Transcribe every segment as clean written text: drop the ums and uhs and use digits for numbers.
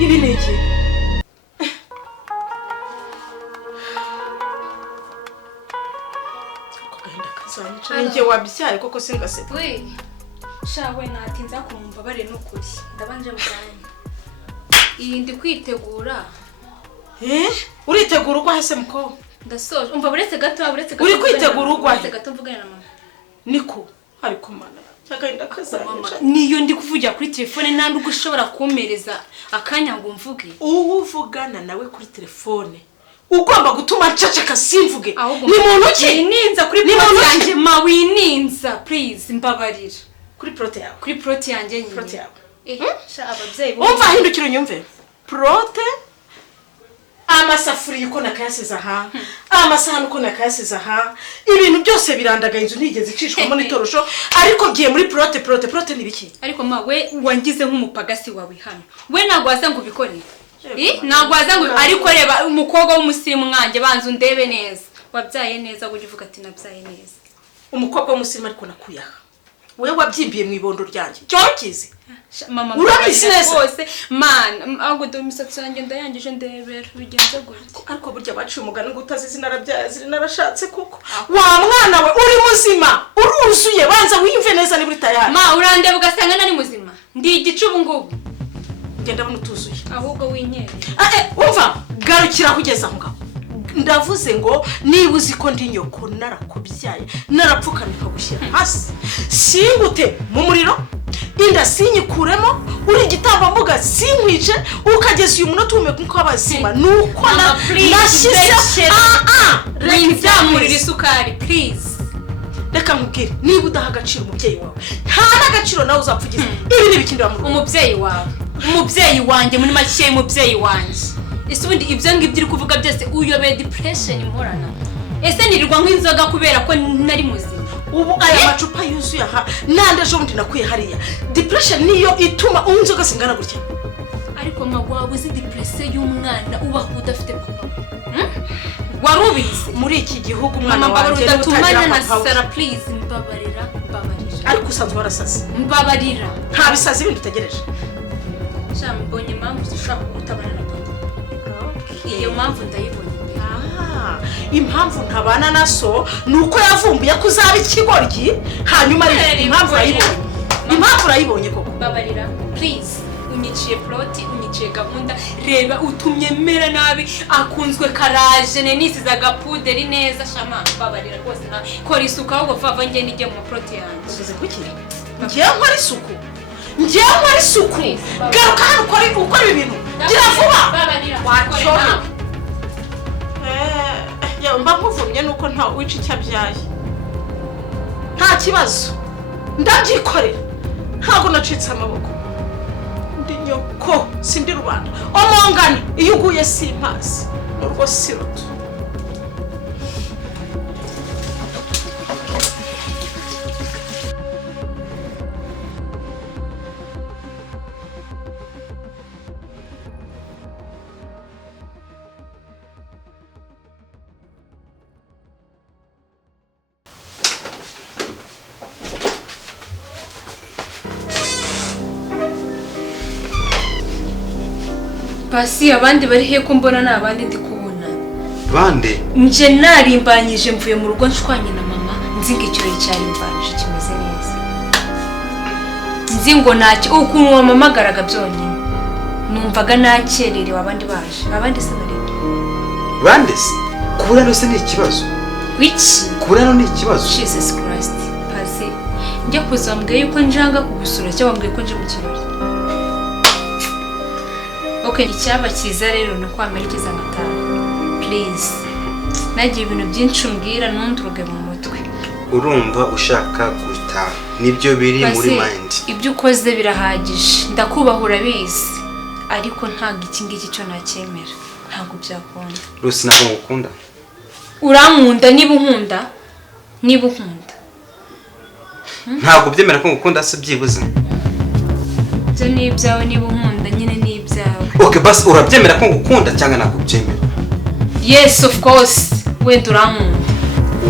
ibi niki Agahinda kazanyica njye wabyaye koko singaseka we shawe natinza kumva bare n'ukuri ndabanje mukanya iyi ndi kwitegura uritegura uko hase muko ndasoje umva buretse gato uri kwitegura uko buretse gato mvugana na mama niko ariko mana Agahinda kazanyica niyo ndi kuvugira kuri telefone nandi ugushobora kumereza akanya ngo mvuge uvugana nawe kuri telefone ugomba gutuma ncaceka simvuge ni muntu ki wininza kuri prote yanjye ma wininza please mbabarira kuri prote yawe kuri prote yanjye nyine prote yawe sha abavyeyi umva hindukira unyumve prote amasafuriya uko nakayasiza aha amasahani uko nakayasiza aha ibintu byose birandagaye inzu ntigeze icishwamo n'itorosho ariko giye muri prote ni biki ariko ma we wangize nk'umupagasi wawe hano we nagwaza ngo bikorere nagwaza ngo ariko reba umukobwa w'umusirimu mwanjye banza undebe neza wabyaye neza uje uvuga ati nabyaye neza umukobwa w'umusirimu ariko nakuyaha we wabyimbiye mu ibondo ryanjye cyokize mama urabisi neza bose man ahubwo do imisatsi yanjye ndayangije ndebera bigenze gute ariko burya baciye umugani ngo utazizi narabyaye ziri narashatse koko wa mwana we uri muzima uruzuye banza wimve neza ni buri tayari ma urandeba ugasanga nari muzima ndi igicubu ngubu ngenda bona utuzuye ahubwo winyere umva garukira kugeza aho ngaho ndavuze ngo niba uzi ko ndi nyoko narakubyaye narapfukamye kagushyira hasi singute mu muriro inda sinyikuremo uri igitambambuga sinkwice ukageza uyu munota uhumeka nk'uko abazima nuko nashyize rinzamurira isukari please reka nkubwire niba udaha agaciro umubyeyi wawe nta n'agaciro nawe uzapfugiza ibi ni ibikindi wa murugo umubyeyi wawe umubyeyi wanjye muri make umubyeyi wanjye ese ubundi ibyo ngibyo uri kuvuga byose uyobeye depression imporana ese nirirwa nk'inzoga kubera ko nari muzima ubu aya macupa yuzuye aha nande ejo bundi nakuye hariya depression niyo ituma unzoga singana gutya ariko magwabo uzi depression y'umwana ubaho udafite papa warubize muri iki gihugu umwana wanjye utagira na Sara please mbabarira ariko usanzwe warasaze mbabarira nta bisazi ibindi utegereje mbonye impamvu zishobora kugutabana na papa iyo mpamvu ndayibonye impamvu ntabana na so nuko yavumbuye ko uzaba ikigoryi hanyuma impamvu urayibonye koko babarira please unyiciye ploti unyiciye gahunda reba utumye mera nabi akunzwe karaje nisiza gapuderi neza shama babarira rwose na kora isuku ahubwo vava nge nijye mu ploti yanjye uvuze kuki ngiye nkora isuku garuka hano ukora ibi bintu gira vuba wacyoha mba nkuvumye nuko nta wica icyo abyaye nta kibazo ndabyikorera ntabwo nacitse amaboko ndi nyoko sindi rubanda omongani iyo uguye simpazi n'urwo siroto Pasi abandi bari he ko mbona nabandi ndi kubona bande nje narimbanyije mvuye mu rugo nshwanye na mama nzinga ikirori cyarimbanyije kimeze neza nzingo naki ukuntu wamamagaraga byonyine numvaga nakererewe abandi baje abandi se bari bande se kubura no se ni ikibazo wiki kubura no ni ikibazo Jesus Christ Pasi njya kuzambwiye yuko njanga kugusura cyangwa mbwiye ko nje mu kirori Okay, icyaba cyiza rero no kwamerekeza amataha. Please. Nagiye ibintu byinshi umbwira ntunduruge mu mutwe. Urumva ushaka gutaha. Nibyo biri muri mind. Ibyo ukoze birahagije. Ndakubahura bizi. Ariko ntago iki ngiki cyo nacyemera. Ntago byakunda. Rusi nako ngukunda. Urankunda niba unkunda. Ntago byemera ko ngukunda se byibuze. Byo ni ibyawe niba unkunda nyine ni ibyawe. Okay, bas urabyemera ko ngukunda cyangwa nako byemera? Yes, of course. Wenda urankunda.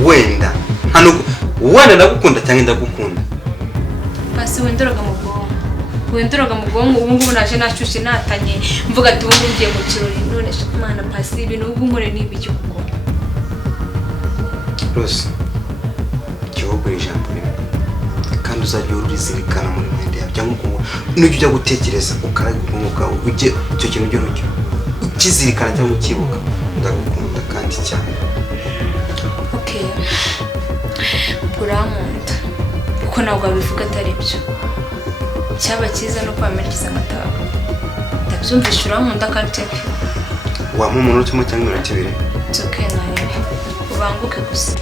Wenda. Hano wenda ndagukunda cyangwa ndagukunda. Basi wendoroga mu bwonko. wenduraga mu bwonko ubu ngubu naje nashushe natanye mvuga ati ubu ngiye mu kirori none Mana pasi ibintu ubu nkore n'ibiki kuko Rose igihugu ijambo rimwe kandi uzajya urizirikana muri mwende yawe cyangwa ngo n'ujya ujya gutekereza ukaraga ubwonko ujye icyo kintu ujye urujya ukizirikana cyangwa ukibuka ndagukunda kandi cyane okay urankunda kuko ntabwo wabivuga atari byo cyaba cyiza no kwamerekeza amataha ndabyumvisha urankunda kandi teka wampa umunota umwe cyangwa iminota ibiri it's okay nawe ubanguke gusa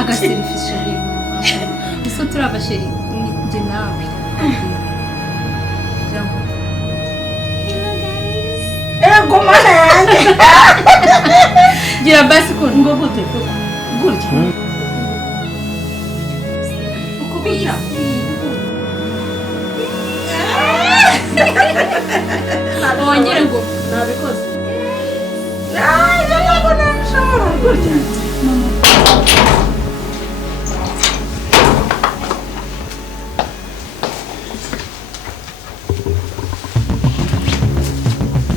agaserivisi sheri iso turaba sheri njye nawe ego mana yanjye gira basi ko ngo gute gutya uko gutya wongere ngo nabikoze ntabwo nabishobora gutya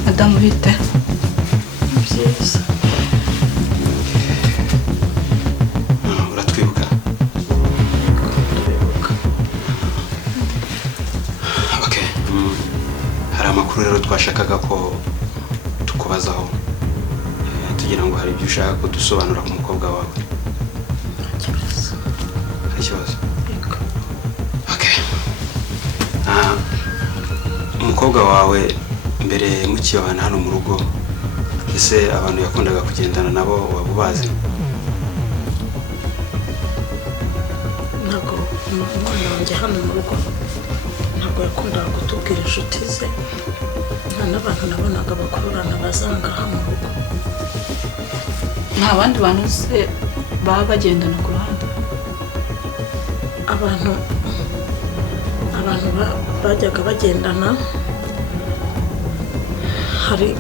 Adamu bite byiza uratwibuka okay hari amakuru rero twashakaga ko tukubazaho tugira ngo hari ibyo ushaka ko dusobanura ku mukobwa wawe ikibazo okay umukobwa wawe mbere mukibana hano mu rugo ese abantu yakundaga kugendana nabo wabubazi ntabwo umwana wanjye hano mu rugo ntabwo yakundaga kutubwira inshuti ze nta n'abantu nabonaga bakururana bazanga hano mu rugo nta bandi bantu se baba bagendana ku ruhande abantu bajyaga bagendana hari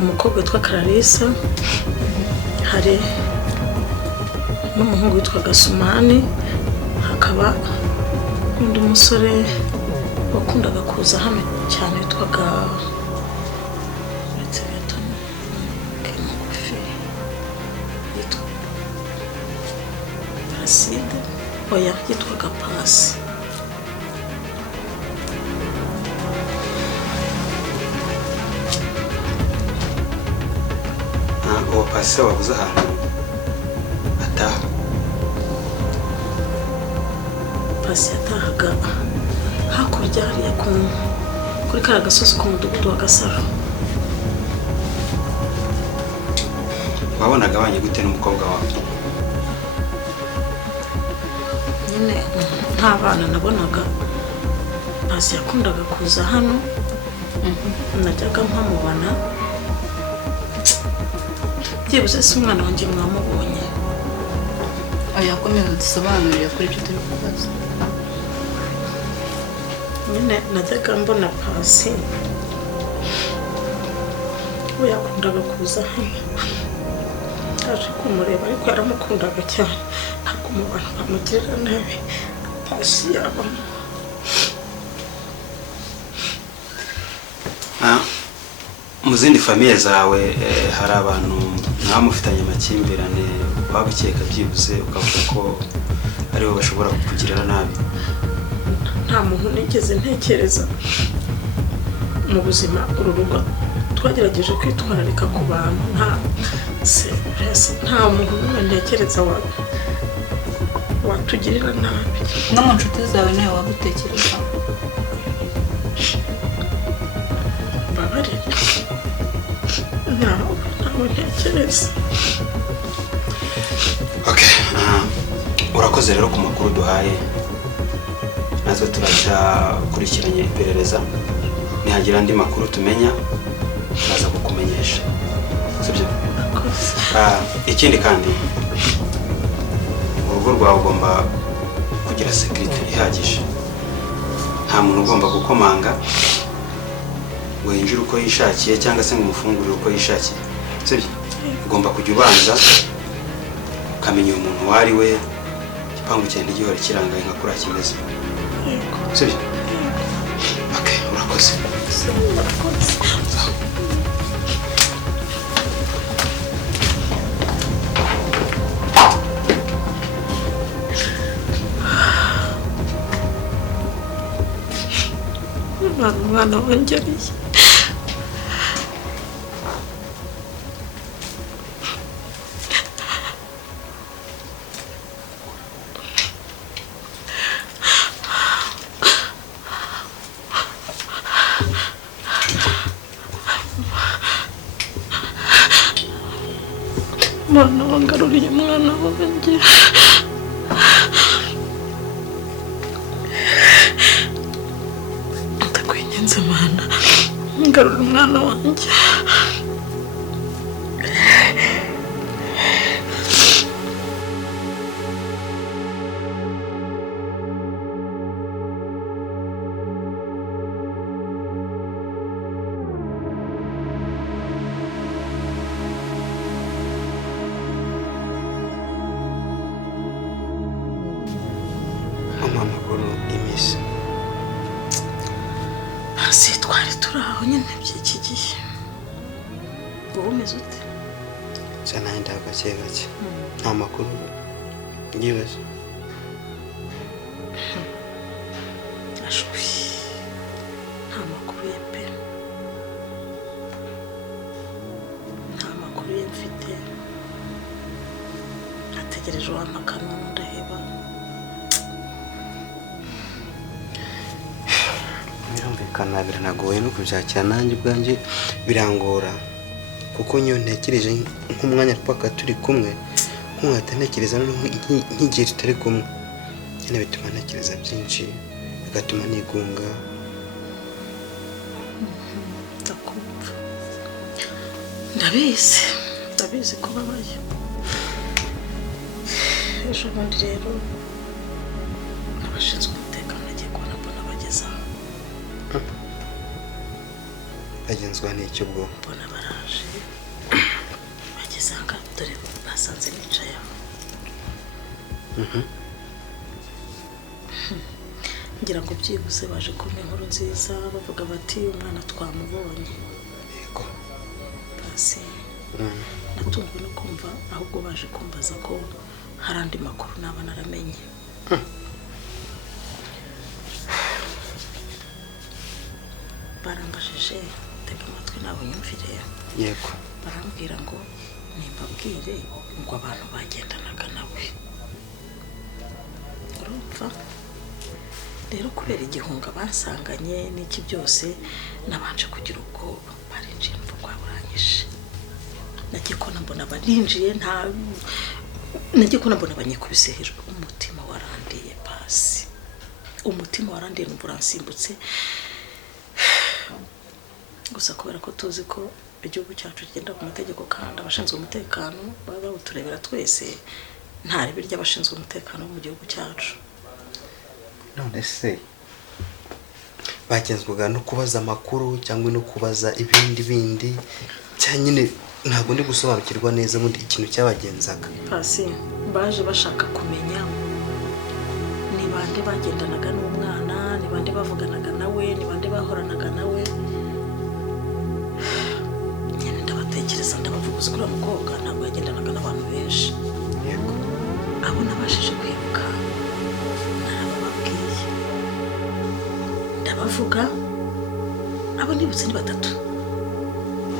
umukobwa witwa Clarisse hari n'umuhungu witwa Gasumani hakaba n'undi musore wakundaga kuza hano cyane witwaga oya yitwaga Pasi. uwo Pasi wabuze ahantu ataha? Pasi yatahaga hakurya hariya kuri kariya gasozi k'umudugudu wa Gasaro. wabonaga abanye gute n'umukobwa wawe? nyine nta bana nabonaga. Pasi yakundaga kuza hano, najyaga mpamubona. byibuze si umwana wanjye mwamubonye. oya komeza dusobanurire kuri ibyo turi kubaza. nyine najyaga mbona Pasi we yakundaga kuza hano, aje kumureba ariko yaramukundaga cyane, ntabwo mu bantu bamugirira nabi Pasi yabamo. mu zindi famiye zawe hari abantu mwamufitanye amakimbirane waba ukeka byibuze ukavuga ko aribo bashobora kukugirira nabi? nta muntu nigeze ntekereza mu buzima. uru rugo twagerageje kwitwararika ku bantu, nta muntu n'umwe ntekereza watugirira nabi. no mu nshuti zawe nawe wagutekereza? babarira ntawe ntekereza. Okay, urakoze rero ku makuru duhaye, natwe turaja kurikiranye iperereza, nihagira andi makuru tumenya turaza kukumenyesha, sibyo? ikindi kandi urugo rwawe ugomba kugira security ihagije, nta muntu ugomba gukomanga ngo yinjire uko yishakiye cyangwa se ngo umufungurire uko yishakiye, sibyo? ugomba kujya ubanza ukamenya umuntu uwo ari we, igipangu cyenda gihora kirangaye nka kuriya kimeze, sibyo? Okay, urakoze. umwana wangereye. Mana wangaruriye umwana wanjye. ndakwinginze Mana, ngarura umwana wanjye. amakuru imisi Pasi twari turaho nyine by'iki gihe. wowe umeze ute? cyane ndagake gake, nta makuru nyibaza. ashwi nta makuru ye pe, nta makuru ye mfite. nategereje uwampakana ndaheba. birumvikana biranagoye no kubyakira, nanjye ubwanjye birangora kuko nyo ntekereje nk'umwanya twaka turi kumwe, nk'uhita ntekereza nk'igihe tutari kumwe, nyine bituma ntekereza byinshi, bigatuma nigunga. ndakumva, ndabizi ko babaye. ejo bundi rero abashinzwe umutekano nagiye kubona mbona bageze aho. bagenzwa n'icyo bwo? mbona baraje bageze aha ngaha, dore basanze nicaye aho. ngira ngo byibuze baje kumpa inkuru nziza, bavuga bati umwana twamubonye. yego Pasi natunguwe no kumva ahubwo baje kumbaza ko hari andi makuru naba naramenye. baraje tega amatwi nabo nyumvire. Yego. Barambwira ngo nimbabwire ngo abantu bagendanaga nawe. Urumva rero kubera igihunga basanganye n'iki byose nabanje kugira ubwoba, barinjiye mvu kwaburanyije. Nagiye kubona mbona barinjiye nagiye kubona mbona banyikubise hejuru, umutima warandiye pasi, umutima warandiye numva uransimbutse. Gusa kubera ko tuzi ko igihugu cyacu kigenda ku mategeko kandi abashinzwe umutekano baba bawuturebera twese, nta ribi ry'abashinzwe umutekano mu gihugu cyacu. None se bagenzwaga no kubaza amakuru cyangwa no kubaza ibindi cyangwa nyine ntabwo ndi gusobanukirwa neza ubundi ikintu cyabagenzaga. Pasi baje bashaka kumenya ni bande bagendanaga n'umwana, ni bande bavuganaga nawe, ni bande bahoranaga nawe. Nyine ndabatekereza ndabavuguza kuri uwo mukobwa ntabwo yagendanaga n'abantu benshi. Yego. Abo nabashije kwibuka narababwiye, ndabavuga abo nibutse ni 3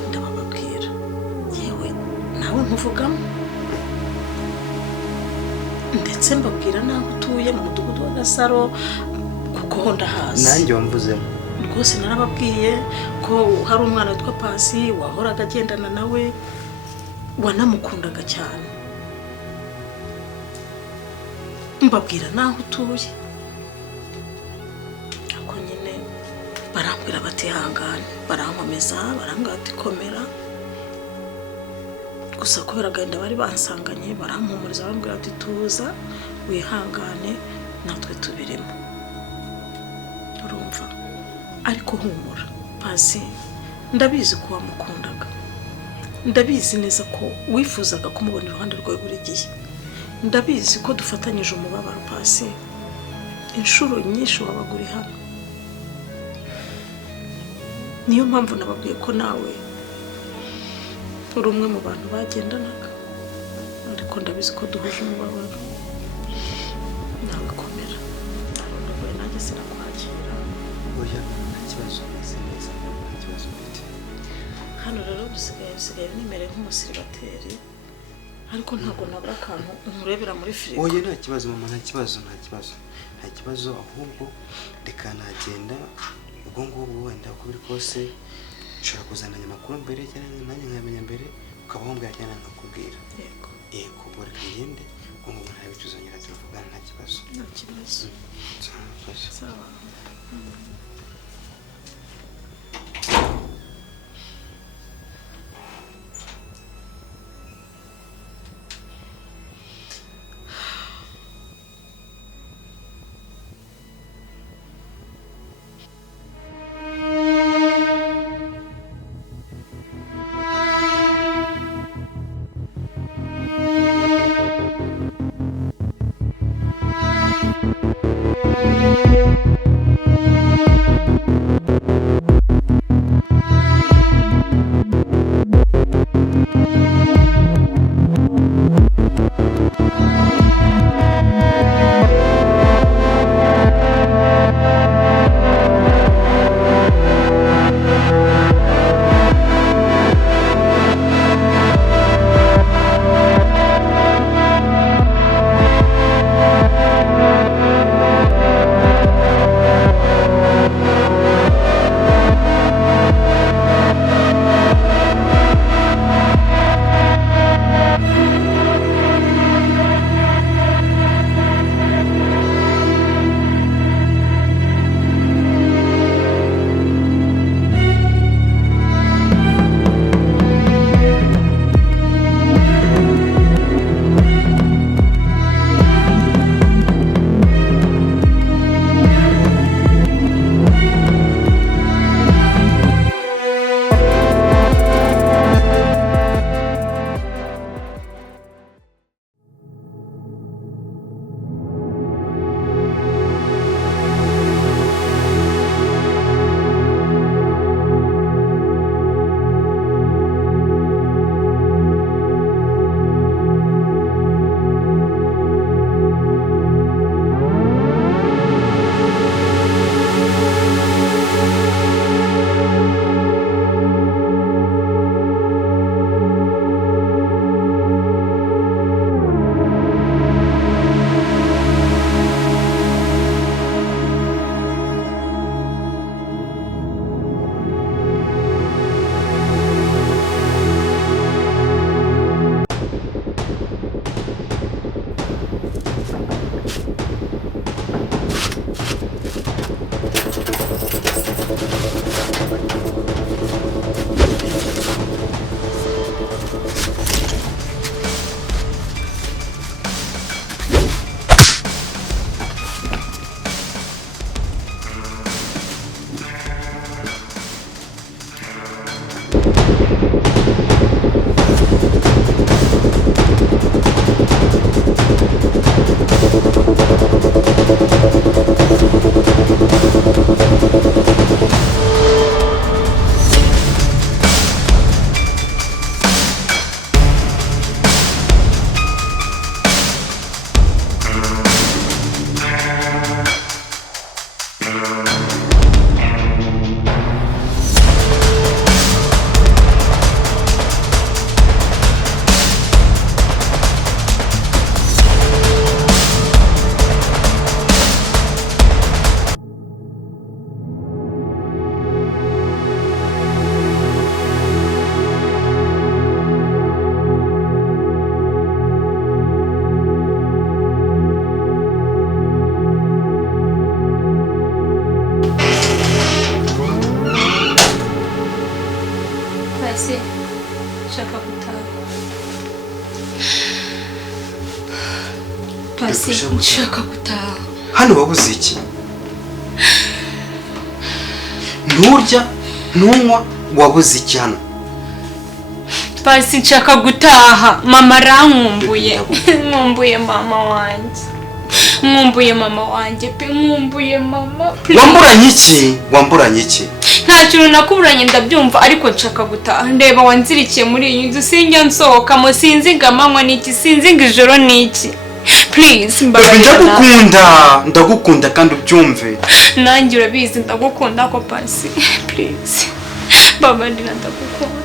ndabababwira. Yewe nawe nkuvugamo ndetse mbabwira naho utuye mu mudugudu wa Gasaro kuko ho ndahazi. Nanjye wamvuzemo rwose narababwiye ko hari umwana witwa Pasi wahoraga agendana nawe wanamukundaga cyane. Mbabwira naho utuye ako nyine barambwira bati hangane, barankomeza barambwira ati komera. Gusa kubera agahinda bari bansanganye barampumuriza barambwira ati tuza wihangane natwe tubirimo. Urumva ariko humura Pasi, ndabizi ko wamukundaga, ndabizi neza ko wifuzaga kumubona iruhande rwawe buri gihe, ndabizi ko dufatanyije umubabaro Pasi, inshuro nyinshi wabaga uri hano. Niyo mpamvu nababwiye ko nawe uri umwe mu bantu bagendanaga, ariko ndabizi ko duhuje umubabaro. Nawe komera, narondogoye nanjye sinakwakira. oya nta kibazo meze neza, nta kibazo mfite. Hano rero dusigaye nimereye nk'umusiribateri, ariko ntabwo nabura akantu umurebera muri firigo. Oya nta kibazo mama, nta kibazo ahubwo reka nagenda ubwo ngubwo wenda uko biri kose nshobora kuzananya amakuru mbere cyane nanjye nkamenya mbere ukaba wambwira cyane nkakubwira. Yego ubwo reka ngende ubwo ngubwo nta bicu zongera tuvugana, nta kibazo. Sawa. Pasi, nshaka gutaha. Pasi, nshaka gutaha. Hano wabuze iki? Nturya, ntunywa, wabuze iki hano? Pasi, nshaka gutaha. Mama arankumbuye. Nkumbuye mama wanjye. Nkumbuye mama wanjye pe, nkumbuye mama. Wamburanye iki? Wamburanye iki? Nta kintu nakuburanye ndabyumva ariko nshaka gutaha. Ndeba wanzirikiye muri iyi nzu, sinjya nsohoka mo, sinzi ngo amanywa niki, sinzi ngo ijoro niki. Please mbabarira. Ndagukunda kandi ubyumve. Nanjye urabizi ndagukunda ko Pasi. Please mbabarira, ndagukunda.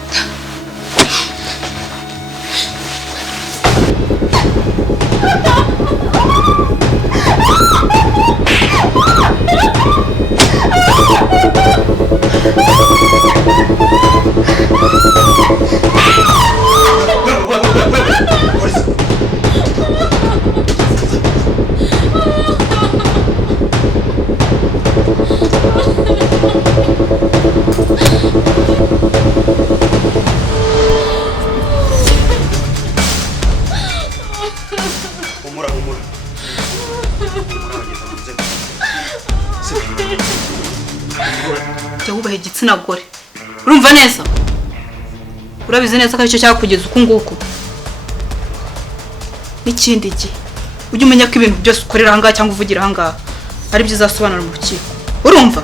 Jya wubaha igitsina gore. Urumva neza? Urabizi neza ko aricyo cyakugeza uku nguku. N'ikindi gihe ujye umenya ko ibintu byose ukorera ahangaha cyangwa uvugira ahangaha ari byo uzasobanura mu rukiko. Urumva?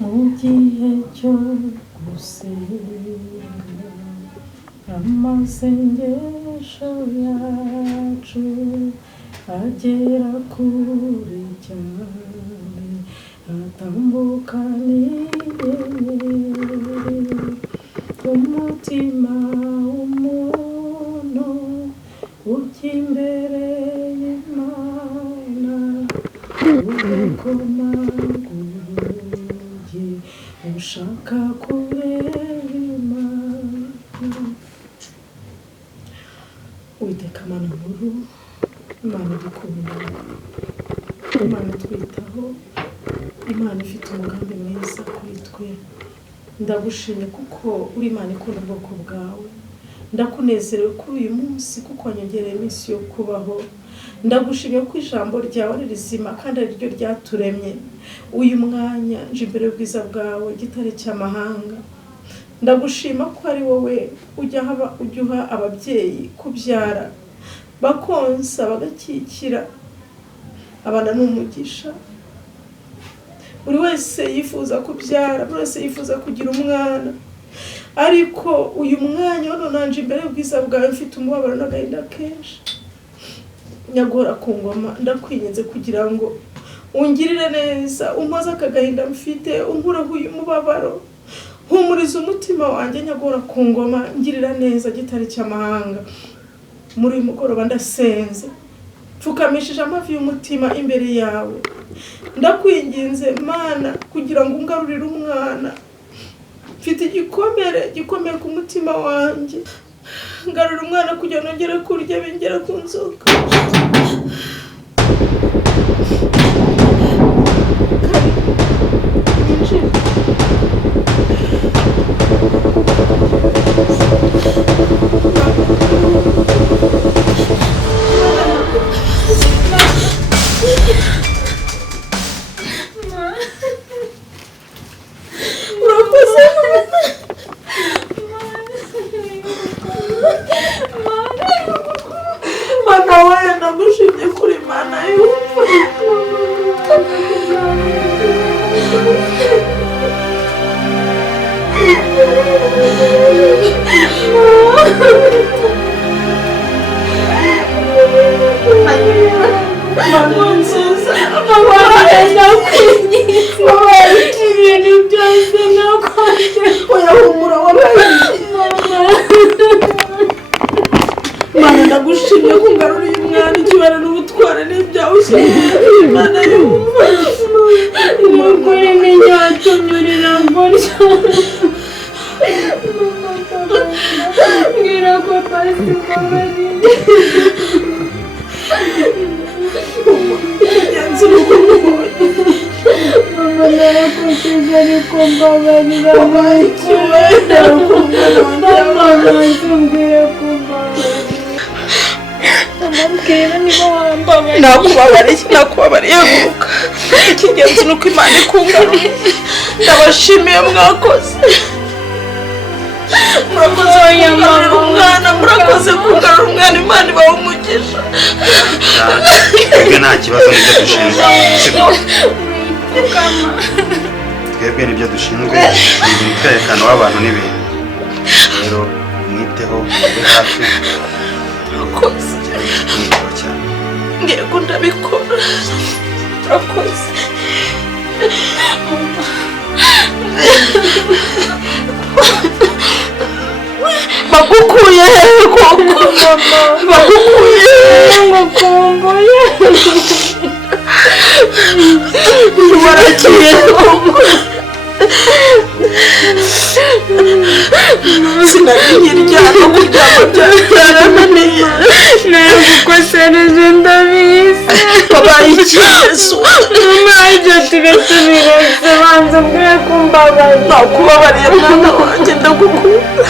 Mugihe cyo gusenga amasengesho yacu agera kure cyane, atambuka n'inyenyeri, umutima w'umuntu ujya imbere y'Imana ugakomagura ushaka kureba Imana. Uwiteka Mana nkuru, Imana idukunda, Imana itwitaho, Imana ifite umugambi mwiza kuri twe. Ndagushimye kuko uri Imana ikunda ubwoko bwawe. Ndakunezerewe kuri uyu munsi kuko wanyongereye iminsi yo kubaho. Ndagushimye ko ijambo ryawe ari rizima kandi ari ryo ryaturemye. Uyu mwanya nje imbere y'ubwiza bwawe, gitare cy'amahanga. Ndagushima ko ari wowe ujya uha ababyeyi kubyara, bakonsa bagakikira abana n'umugisha. Buri wese yifuza kubyara, buri wese yifuza kugira umwana, ariko uyu mwanya hano nanje imbere y'ubwiza bwawe mfite umubabaro n'agahinda kenshi. Nyagora ku ngoma ndakwinginze kugira ngo ungirire neza, umpoze akagahinda mfite, unkuraho uyu mubabaro, humuriza umutima wanjye. Nyagora ku ngoma ngirira neza, gitare cy'amahanga. Muri uyu mugoroba ndasenze, pfukamishije amavi y'umutima imbere yawe. Ndakwinginze Mana kugira ngo ungarurire umwana. Mfite igikomere gikomeye ku mutima wanjye. Ngarura umwana kugira ngo nongere kurya bingera ku nzoka. mama nziza Wabaye ibintu byose nakoze. uyahumura wabaye Mana ndagushimye ko ngaruriye umwana ikibara n'ubutwara n'ibyawe Imana yumva Umugore n'inyatumurira mbonye. Mbwira ko pasi mbabarira. ingenzi ni uko mubonye Mama narakoze ariko mbabarira. wabaye ikiwenda ko umwana wanjye yabaye Mbwira ko mbabarira. Mbwira niba wambabarira. nakubabariye guruka icy'ingenzi ni uko Imana ikungarura ndabashimiye mwakoze murakoze kungarura umwana murakoze kungarura umwana Imana ibahe umugisha twebwe nta kibazo n'ibyo dushinzwe twebwe n'ibyo dushinzwe ni umutekano w'abantu n'ibintu rero mwiteho mube hafi murakoze mwiteho cyane yego ndabikora murakoze bagukuye hehe koko bagukuye Ngukumbuye. baragiye koko sinamenye iryama kuryama byarananiye Naragukosereje ndabizi. babaye ikibazo Mama ibyo tubese biretse banza mbwira ko mbabarira. nakubabariye mwana wanjye ndagukunda